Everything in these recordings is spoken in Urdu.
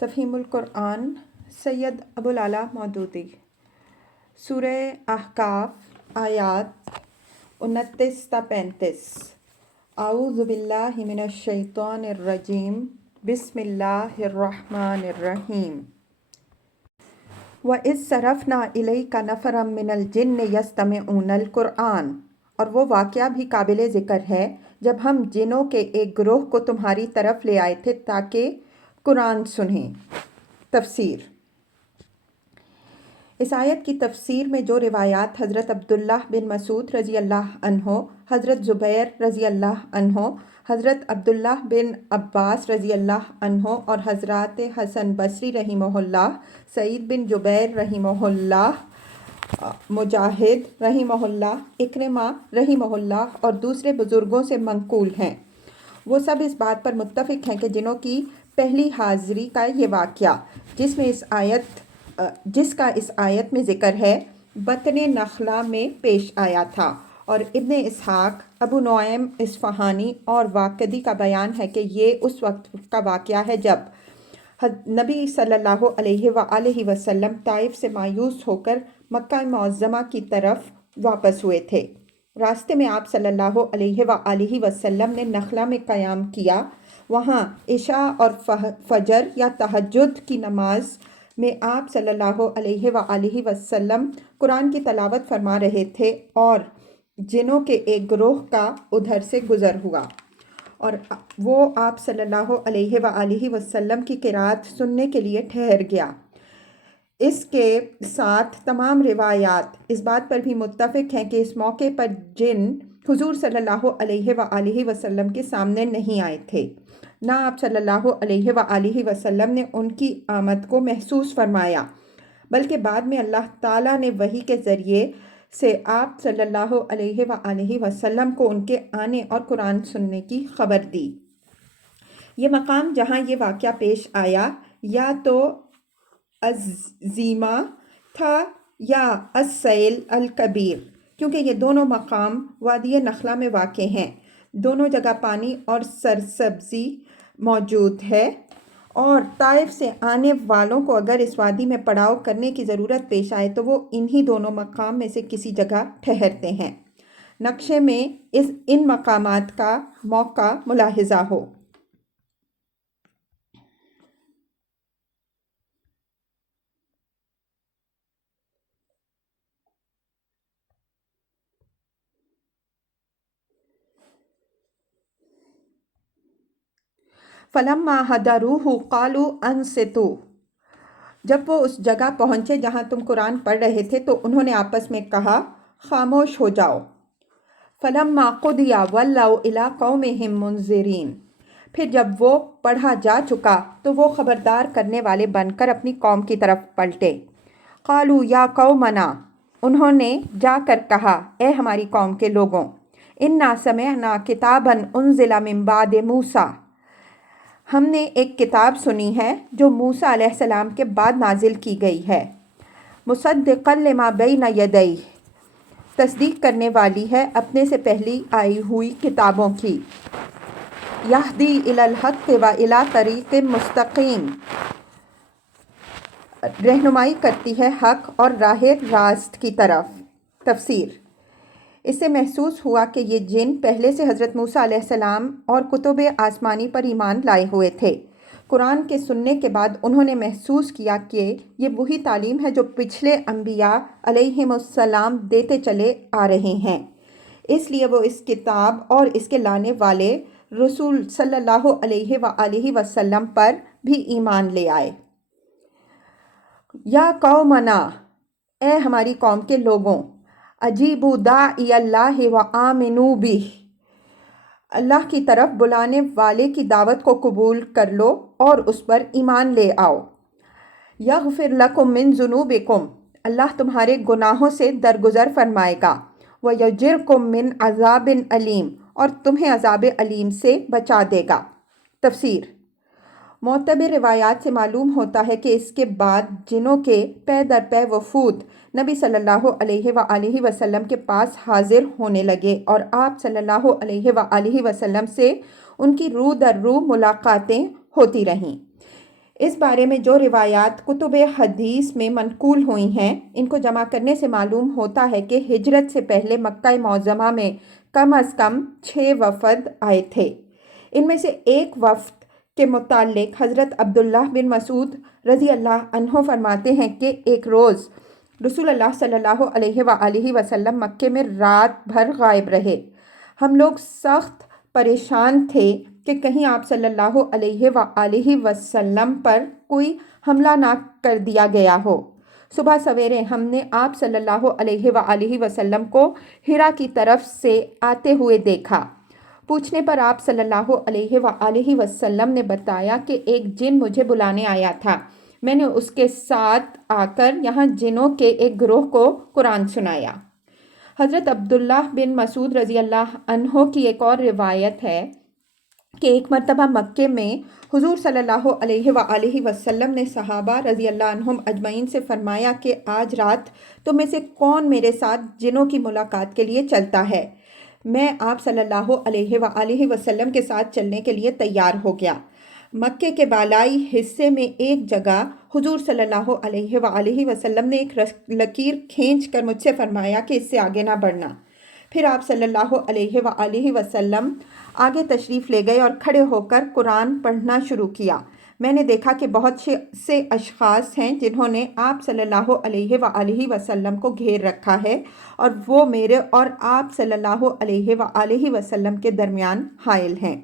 تفہیم القرآن سید ابو العلا مودودی۔ سورہ احقاف آیات 29 تا 35۔ اعوذ باللہ من الشیطان الرجیم، بسم اللہ الرحمن الرحیم۔ وَإِذْ صَرَفْنَا إِلَيْكَ نَفَرًا مِنَ الْجِنِّ يَسْتَمِعُونَ الْقُرْآنَ۔ اور وہ واقعہ بھی قابل ذکر ہے جب ہم جنوں کے ایک گروہ کو تمہاری طرف لے آئے تھے تاکہ قرآن سنیں۔ تفسیر۔ اس آیت کی تفسیر میں جو روایات حضرت عبداللہ بن مسعود رضی اللہ عنہ، حضرت زبیر رضی اللہ عنہ، حضرت عبداللہ بن عباس رضی اللہ عنہ اور حضرات حسن بصری رحمہ اللہ، سعید بن جبیر رحمہ اللہ، مجاہد رحمہ اللہ، اکرمہ رحمہ اللہ اور دوسرے بزرگوں سے منقول ہیں۔ وہ سب اس بات پر متفق ہیں کہ جنوں کی پہلی حاضری کا یہ واقعہ جس کا اس آیت میں ذکر ہے، بطن نخلہ میں پیش آیا تھا، اور ابن اسحاق، ابو نعیم اصفہانی اور واقدی کا بیان ہے کہ یہ اس وقت کا واقعہ ہے جب نبی صلی اللہ علیہ وآلہ وسلم طائف سے مایوس ہو کر مکہ معظمہ کی طرف واپس ہوئے تھے۔ راستے میں آپ صلی اللہ علیہ وآلہ وسلم نے نخلہ میں قیام کیا۔ وہاں عشاء اور فجر یا تہجد کی نماز میں آپ صلی اللہ علیہ وآلہ وسلم قرآن کی تلاوت فرما رہے تھے، اور جنوں کے ایک گروہ کا ادھر سے گزر ہوا، اور وہ آپ صلی اللہ علیہ وآلہ وسلم کی قرأت سننے کے لیے ٹھہر گیا۔ اس کے ساتھ تمام روایات اس بات پر بھی متفق ہیں کہ اس موقع پر جن حضور صلی اللہ علیہ وآلہ وسلم کے سامنے نہیں آئے تھے، نہ آپ صلی اللہ علیہ وآلہ وسلم نے ان کی آمد کو محسوس فرمایا، بلکہ بعد میں اللہ تعالیٰ نے وحی کے ذریعے سے آپ صلی اللہ علیہ وآلہ وسلم کو ان کے آنے اور قرآن سننے کی خبر دی۔ یہ مقام جہاں یہ واقعہ پیش آیا یا تو عظیمہ تھا یا السیل الکبیر، کیونکہ یہ دونوں مقام وادی نخلہ میں واقع ہیں۔ دونوں جگہ پانی اور سرسبزی موجود ہے، اور طائف سے آنے والوں کو اگر اس وادی میں پڑاؤ کرنے کی ضرورت پیش آئے تو وہ انہی دونوں مقام میں سے کسی جگہ ٹھہرتے ہیں۔ نقشے میں ان مقامات کا موقع ملاحظہ ہو۔ فَلَمَّا حَضَرُوهُ قَالُوا أَنصِتُوا۔ جب وہ اس جگہ پہنچے جہاں تم قرآن پڑھ رہے تھے تو انہوں نے آپس میں کہا، خاموش ہو جاؤ۔ فَلَمَّا قُضِيَ وَلَّوْا إِلَىٰ قَوْمِهِمْ مُنذِرِينَ۔ پھر جب وہ پڑھا جا چکا تو وہ خبردار کرنے والے بن کر اپنی قوم کی طرف پلٹے۔ قَالُوا يَا قَوْمَنَا۔ انہوں نے جا کر کہا، اے ہماری قوم کے لوگوں، إِنَّا سَمِعْنَا كِتَابًا أُنزِلَ مِن بَعْدِ مُوسَىٰ۔ ہم نے ایک کتاب سنی ہے جو موسیٰ علیہ السلام کے بعد نازل کی گئی ہے، مُصَدِّقًا لِمَا بَيْنَ يَدَيْهِ، تصدیق کرنے والی ہے اپنے سے پہلی آئی ہوئی کتابوں کی، یہدی الی الحق و الی طریق مستقیم، رہنمائی کرتی ہے حق اور راہ راست کی طرف۔ تفسیر۔ اس سے محسوس ہوا کہ یہ جن پہلے سے حضرت موسیٰ علیہ السلام اور کتب آسمانی پر ایمان لائے ہوئے تھے، قرآن کے سننے کے بعد انہوں نے محسوس کیا کہ یہ وہی تعلیم ہے جو پچھلے انبیاء علیہم السلام دیتے چلے آ رہے ہیں، اس لیے وہ اس کتاب اور اس کے لانے والے رسول صلی اللہ علیہ وآلہ وسلم پر بھی ایمان لے آئے۔ یا قومنا، اے ہماری قوم کے لوگوں، اجیبوا داعی اللہ وآمنوا بہ، اللہ کی طرف بلانے والے کی دعوت کو قبول کر لو اور اس پر ایمان لے آؤ۔ یغفر لکم من ذنوبکم، اللہ تمہارے گناہوں سے درگزر فرمائے گا، ویجرکم من عذاب علیم، اور تمہیں عذاب علیم سے بچا دے گا۔ تفسیر۔ معتبر روایات سے معلوم ہوتا ہے کہ اس کے بعد جنوں کے پے در پے وفود نبی صلی اللہ علیہ وآلہ وسلم کے پاس حاضر ہونے لگے، اور آپ صلی اللہ علیہ وآلہ وسلم سے ان کی رو در رو ملاقاتیں ہوتی رہیں۔ اس بارے میں جو روایات کتب حدیث میں منقول ہوئی ہیں ان کو جمع کرنے سے معلوم ہوتا ہے کہ ہجرت سے پہلے مکہ معظمہ میں کم از کم 6 وفد آئے تھے۔ ان میں سے ایک وفد کے متعلق حضرت عبداللہ بن مسعود رضی اللہ عنہ فرماتے ہیں کہ ایک روز رسول اللہ صلی اللہ علیہ وآلہ وسلم مکے میں رات بھر غائب رہے۔ ہم لوگ سخت پریشان تھے کہ کہیں آپ صلی اللہ علیہ وآلہ وسلم پر کوئی حملہ نہ کر دیا گیا ہو۔ صبح سویرے ہم نے آپ صلی اللہ علیہ وآلہ وسلم کو ہرا کی طرف سے آتے ہوئے دیکھا۔ پوچھنے پر آپ صلی اللہ علیہ وآلہ وسلم نے بتایا کہ ایک جن مجھے بلانے آیا تھا۔ میں نے اس کے ساتھ آ کر یہاں جنوں کے ایک گروہ کو قرآن سنایا۔ حضرت عبداللہ بن مسعود رضی اللہ عنہ کی ایک اور روایت ہے کہ ایک مرتبہ مکے میں حضور صلی اللہ علیہ وآلہ وسلم نے صحابہ رضی اللہ عنہم اجمعین سے فرمایا کہ آج رات تم میں سے کون میرے ساتھ جنوں کی ملاقات کے لیے چلتا ہے؟ میں آپ صلی اللہ علیہ وآلہ وسلم کے ساتھ چلنے کے لیے تیار ہو گیا۔ مکے کے بالائی حصے میں ایک جگہ حضور صلی اللہ علیہ وآلہ وسلم نے ایک لکیر کھینچ کر مجھ سے فرمایا کہ اس سے آگے نہ بڑھنا۔ پھر آپ صلی اللہ علیہ وآلہ وسلم آگے تشریف لے گئے اور کھڑے ہو کر قرآن پڑھنا شروع کیا۔ میں نے دیکھا کہ بہت سے اشخاص ہیں جنہوں نے آپ صلی اللہ علیہ وآلہ وسلم کو گھیر رکھا ہے اور وہ میرے اور آپ صلی اللہ علیہ وآلہ وسلم کے درمیان حائل ہیں۔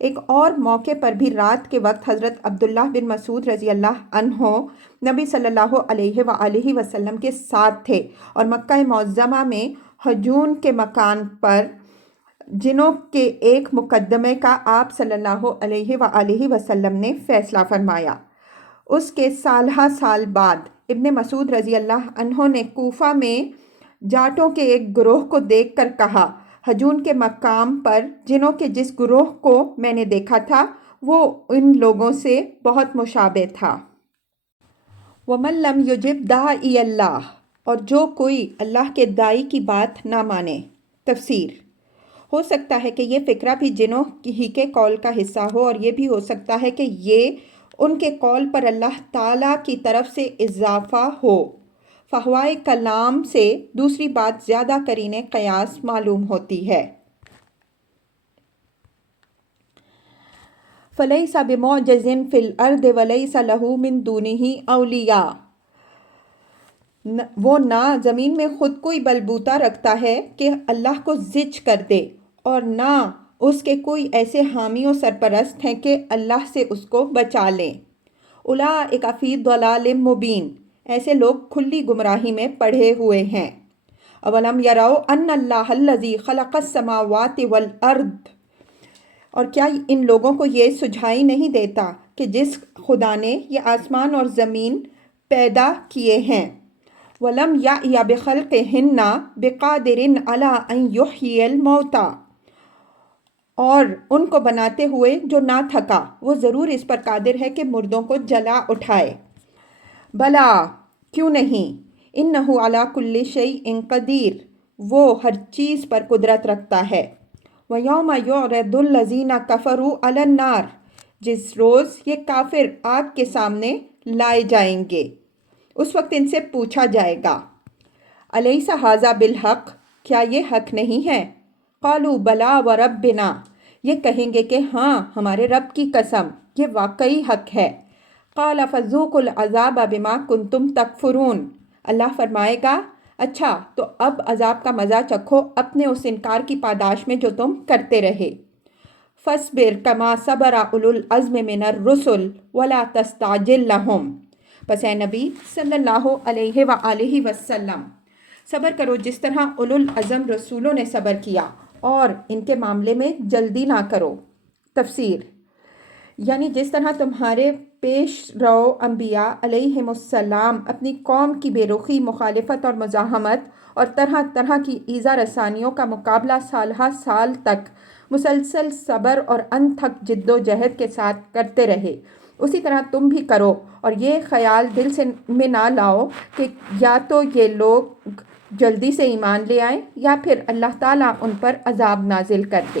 ایک اور موقع پر بھی رات کے وقت حضرت عبداللہ بن مسعود رضی اللہ عنہ نبی صلی اللہ علیہ وآلہ وسلم کے ساتھ تھے اور مکہ معظمہ میں ہجون کے مکان پر جنوں کے ایک مقدمے کا آپ صلی اللہ علیہ وآلہ وسلم نے فیصلہ فرمایا۔ اس کے سالہ سال بعد ابن مسعود رضی اللہ عنہ نے کوفہ میں جاٹوں کے ایک گروہ کو دیکھ کر کہا، ہجون کے مقام پر جنوں کے جس گروہ کو میں نے دیکھا تھا وہ ان لوگوں سے بہت مشابہ تھا۔ وَمَن لَّمْ يُجِبْ دَاعِيَ اللَّهِ، اور جو کوئی اللہ کے داعی کی بات نہ مانے۔ تفسیر: ہو سکتا ہے کہ یہ فقرہ بھی جنوں ہی کے قول کا حصہ ہو، اور یہ بھی ہو سکتا ہے کہ یہ ان کے قول پر اللہ تعالیٰ کی طرف سے اضافہ ہو۔ فحوائے کلام سے دوسری بات زیادہ قرین قیاس معلوم ہوتی ہے۔ فَلَيْسَ بِمُعْجِزٍ فِي الْأَرْضِ وَلَيْسَ لَهُ مِن دُونِهِ أَوْلِيَاءُ، وہ نہ زمین میں خود کوئی بلبوتا رکھتا ہے کہ اللہ کو زج کر دے، اور نہ اس کے کوئی ایسے حامی و سرپرست ہیں کہ اللہ سے اس کو بچا لیں۔ اولئک فی ضلال مبین، ایسے لوگ کھلی گمراہی میں پڑے ہوئے ہیں۔ اولم یروا ان اللہ الذی خلق السماوات والارض، اور کیا ان لوگوں کو یہ سجھائی نہیں دیتا کہ جس خدا نے یہ آسمان اور زمین پیدا کیے ہیں، وَلَمْ يَعْيَ بِخَلْقِهِنَّ بِقَادِرٍ عَلَىٰ أَن يُحْيِيَ الْمَوْتَىٰ، اور ان کو بناتے ہوئے جو نہ تھکا، وہ ضرور اس پر قادر ہے کہ مردوں کو جلا اٹھائے۔ بلا، کیوں نہیں، اِنَّهُ عَلَىٰ كُلِّ شَيْءٍ قَدِيرٌ، وہ ہر چیز پر قدرت رکھتا ہے۔ وَيَوْمَ يُعْرَضُ الَّذِينَ كَفَرُوا عَلَى النَّارِ، جس روز یہ کافر آگ کے سامنے لائے جائیں گے، اس وقت ان سے پوچھا جائے گا، الیس ھذا بالحق، کیا یہ حق نہیں ہے؟ قالوا بلا وربنا، یہ کہیں گے کہ ہاں ہمارے رب کی قسم یہ واقعی حق ہے۔ قال فذوقوا العذاب بما کنتم تکفرون، اللہ فرمائے گا اچھا تو اب عذاب کا مزہ چکھو اپنے اس انکار کی پاداش میں جو تم کرتے رہے۔ فاصبر کما صبر اولو العزم من الرسل ولا تستعجل لهم، پس اے نبی صلی اللہ علیہ وآلہ وسلم صبر کرو جس طرح اولو العزم رسولوں نے صبر کیا، اور ان کے معاملے میں جلدی نہ کرو۔ تفسیر: یعنی جس طرح تمہارے پیش رو انبیاء علیہم السلام اپنی قوم کی بے رخی، مخالفت اور مزاحمت اور طرح طرح کی ایذا رسانیوں کا مقابلہ سالہ سال تک مسلسل صبر اور انتھک جد و جہد کے ساتھ کرتے رہے، اسی طرح تم بھی کرو، اور یہ خیال دل میں نہ لاؤ کہ یا تو یہ لوگ جلدی سے ایمان لے آئیں، یا پھر اللہ تعالیٰ ان پر عذاب نازل کر دے۔